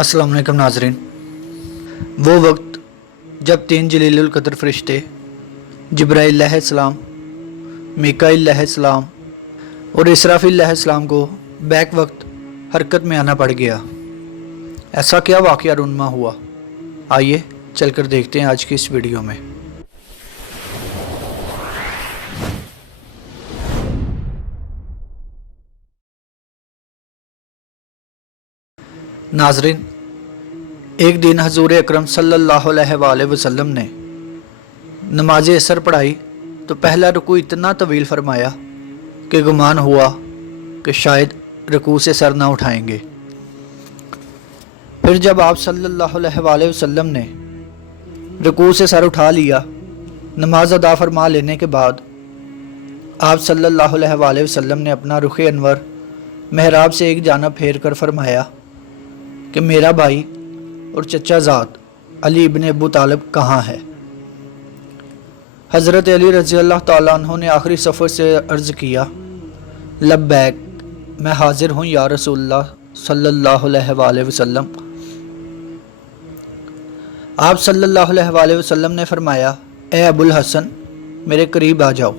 अस्सलाम वालेकुम नाज़रीन। वो वक्त जब 3 जलीलुल क़द्र फ़रिश्ते जिब्राईल अलैहिस्सलाम, मीकाईल अलैहिस्सलाम और इसराफ़ील अलैहिस्सलाम को बैक वक्त हरकत में आना पड़ गया। ऐसा क्या वाक़या रूनमा हुआ, आइए चलकर देखते हैं आज की इस वीडियो में। नाज़रीन, एक दिन हजूर अकरम सल्लल्लाहु अलैहि वसल्लम ने नमाज असर पढ़ाई तो पहला रुकू इतना तवील फरमाया कि गुमान हुआ कि शायद रुकू से सर ना उठाएंगे। फिर जब आप सल्लल्लाहु अलैहि वसल्लम ने रुकू से सर उठा लिया, नमाज अदा फरमा लेने के बाद आप सल्लल्लाहु अलैहि वसल्लम ने अपना रुख अनवर महराब से एक जानब फेर कर फरमाया कि मेरा भाई और चचा ज़ात अली इब्न अबू तालिब कहाँ है। हज़रत अली रज़ी अल्लाह ताला अन्हु ने आखिरी सफ़र से अर्ज़ किया, लब्बैक, मैं हाजिर हूँ या रसूलल्लाह सल्लल्लाहु अलैहि वसल्लम। आप सल्लल्लाहु अलैहि वसल्लम ने फरमाया, ए अबुल हसन, मेरे करीब आ जाओ।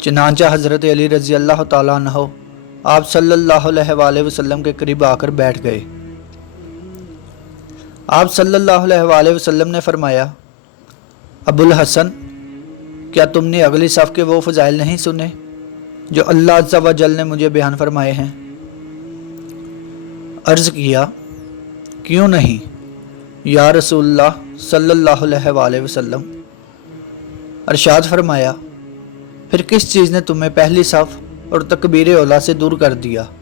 चनांचा हज़रत अली रज़ी अल्लाह ताला अन्हु आप सल्लल्लाहु अलैहि वसल्लम के करीब आकर बैठ गए। आप सल्लल्लाहु अलैहि वसल्लम ने फरमाया, अबुल हसन, क्या तुमने अगली सफ़ के वो फ़ज़ाइल नहीं सुने जो अल्लाह अज़्ज़ा व जल ने मुझे बयान फरमाए हैं। अर्ज़ किया, क्यों नहीं या रसूलल्लाह सल्लल्लाहु अलैहि वसल्लम। अरशाद फरमाया, फिर किस चीज़ ने तुम्हें पहली सफ़ और तकबीर औला से दूर कर दिया?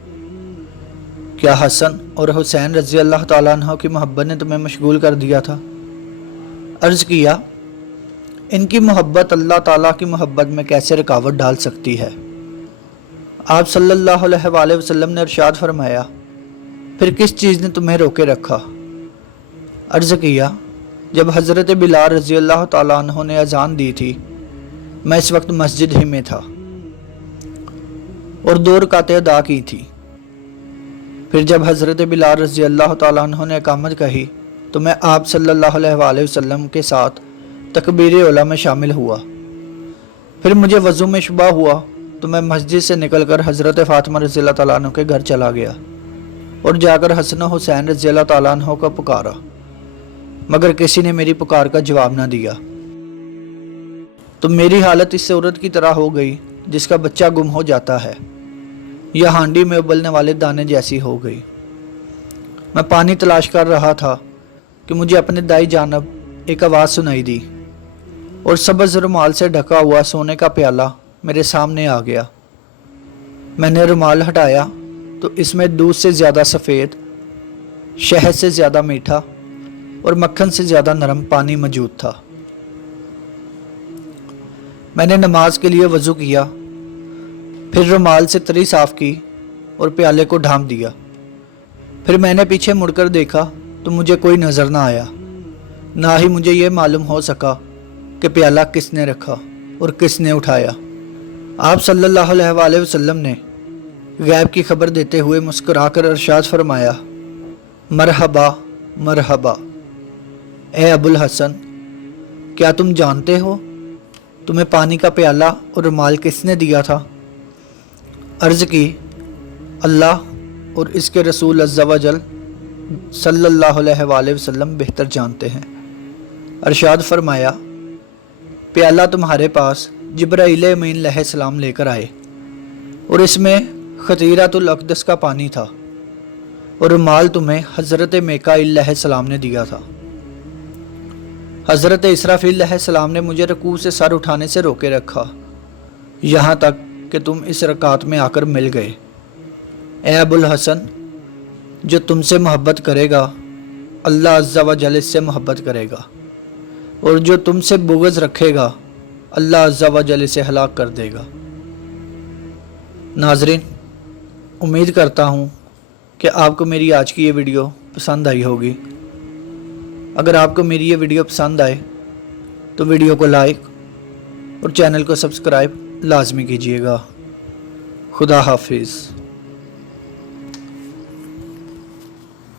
क्या हसन और हुसैन रज़ी अल्लाह ताला अन्हु की मोहब्बत ने तुम्हें मशगूल कर दिया था? अर्ज़ किया, इनकी मोहब्बत अल्लाह ताला की मोहब्बत में कैसे रुकावट डाल सकती है। आप सल्लल्लाहु अलैहि वसल्लम ने इरशाद फरमाया, फिर किस चीज़ ने तुम्हें रोके रखा? अर्ज़ किया, जब हज़रत बिलाल रज़ी अल्लाह ताला अन्हु ने अज़ान दी थी, मैं इस वक्त मस्जिद ही में था और 2 रकातें अदा की थी। फिर जब हज़रत बिलाल रज़ी अल्लाह ताला अन्हु ने इकामत कही तो मैं आप सल्लल्लाहु अलैहि वसल्लम के साथ तकबीर औला में शामिल हुआ। फिर मुझे वज़ू में शुबा हुआ तो मैं मस्जिद से निकलकर हज़रत फ़ातिमा रज़ी अल्लाह ताला अन्हु के घर चला गया और जाकर हसन और हुसैन रज़ी अल्लाह ताला अन्हु को पुकारा, मगर किसी ने मेरी पुकार का जवाब न दिया। तो मेरी हालत इस औरत की तरह हो गई जिसका बच्चा गुम हो जाता है, यह हांडी में उबलने वाले दाने जैसी हो गई। मैं पानी तलाश कर रहा था कि मुझे अपने दाई जानब एक आवाज़ सुनाई दी और सब्ज़ रुमाल से ढका हुआ सोने का प्याला मेरे सामने आ गया। मैंने रुमाल हटाया तो इसमें दूध से ज़्यादा सफ़ेद, शहद से ज़्यादा मीठा और मक्खन से ज़्यादा नरम पानी मौजूद था। मैंने नमाज के लिए वज़ू किया, फिर रुमाल से तरी साफ़ की और प्याले को ढांप दिया। फिर मैंने पीछे मुड़कर देखा तो मुझे कोई नज़र ना आया, ना ही मुझे ये मालूम हो सका कि प्याला किसने रखा और किसने उठाया। आप सल्लल्लाहु अलैहि वसल्लम ने गैब की खबर देते हुए मुस्कुराकर इरशाद फरमाया, मरहबा मरहबा, ए अबुल हसन, क्या तुम जानते हो तुम्हें पानी का प्याला और रुमाल किसने दिया था? अर्ज़ की, अल्लाह और इसके रसूल अज़्ज़ा व जल सल्लल्लाहु अलैहि वसल्लम बेहतर जानते हैं। अरशाद फरमाया, प्याला तुम्हारे पास जिब्राईल अमीन अलैहिस्सलाम लेकर आए और इसमें खतीरतुल अक़दस का पानी था और रुमाल तुम्हें हज़रत मीकाईल अलैहिस्सलाम ने दिया था। हज़रत इसराफ़ील अलैहिस्सलाम ने मुझे रुकू से सर उठाने से रोके रखा, यहाँ तक कि तुम इस रकात में आकर मिल गए। ए अबुल हसन, जो तुमसे मोहब्बत करेगा अल्लाह अज़्ज़ा व जल इससे मोहब्बत करेगा, और जो तुमसे बुग़्ज़ रखेगा अल्लाह अज़्ज़ा व जल इसे हलाक कर देगा। नाज़रीन, उम्मीद करता हूँ कि आपको मेरी आज की ये वीडियो पसंद आई होगी। अगर आपको मेरी ये वीडियो पसंद आए तो वीडियो को लाइक और चैनल को सब्सक्राइब लाजमी कीजिएगा। खुदा हाफिज़।